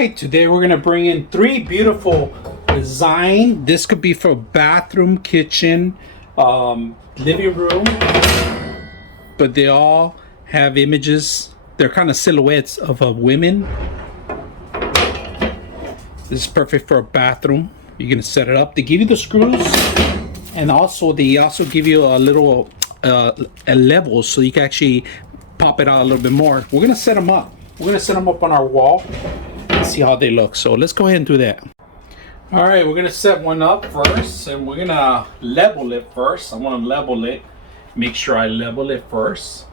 right, today we're gonna bring in 3 beautiful design. This could be for bathroom, kitchen, living room, but they all have images. They're kind of silhouettes of women. This is perfect for a bathroom. You're gonna set it up. They give you the screws, and also they also give you a little a level so you can actually pop it out a little bit more. We're gonna set them up. We're gonna set them up on our wall and see how they look. So let's go ahead and do that. All right, we're gonna set one up first, and we're gonna level it first. I want to level it. Make sure I level it first.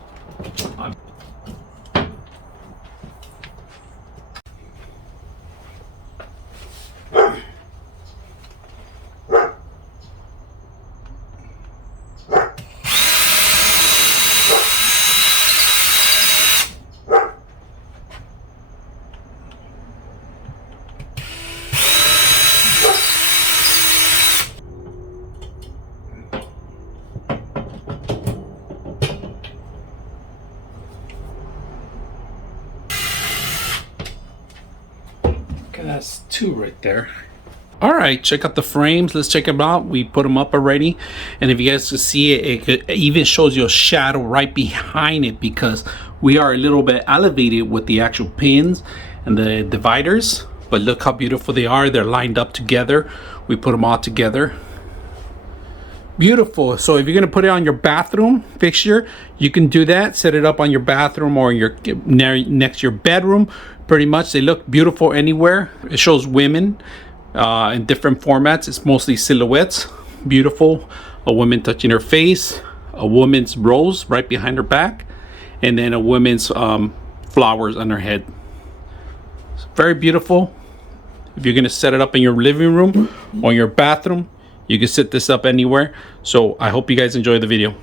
That's 2 right there. All right, check out the frames. Let's check them out. We put them up already, and if you guys can see it, it even shows you a shadow right behind it because we are a little bit elevated with the actual pins and the dividers. But look how beautiful they are. They're lined up together. We put them all together. Beautiful. So if you're gonna put it on your bathroom fixture, you can do that. Set it up on your bathroom or your next to your bedroom. Pretty much, they look beautiful anywhere. It shows women in different formats. It's mostly silhouettes. Beautiful. A woman touching her face, a woman's rose right behind her back, and then a woman's flowers on her head. It's very beautiful. If you're gonna set it up in your living room or your bathroom, you can set this up anywhere. So I hope you guys enjoy the video.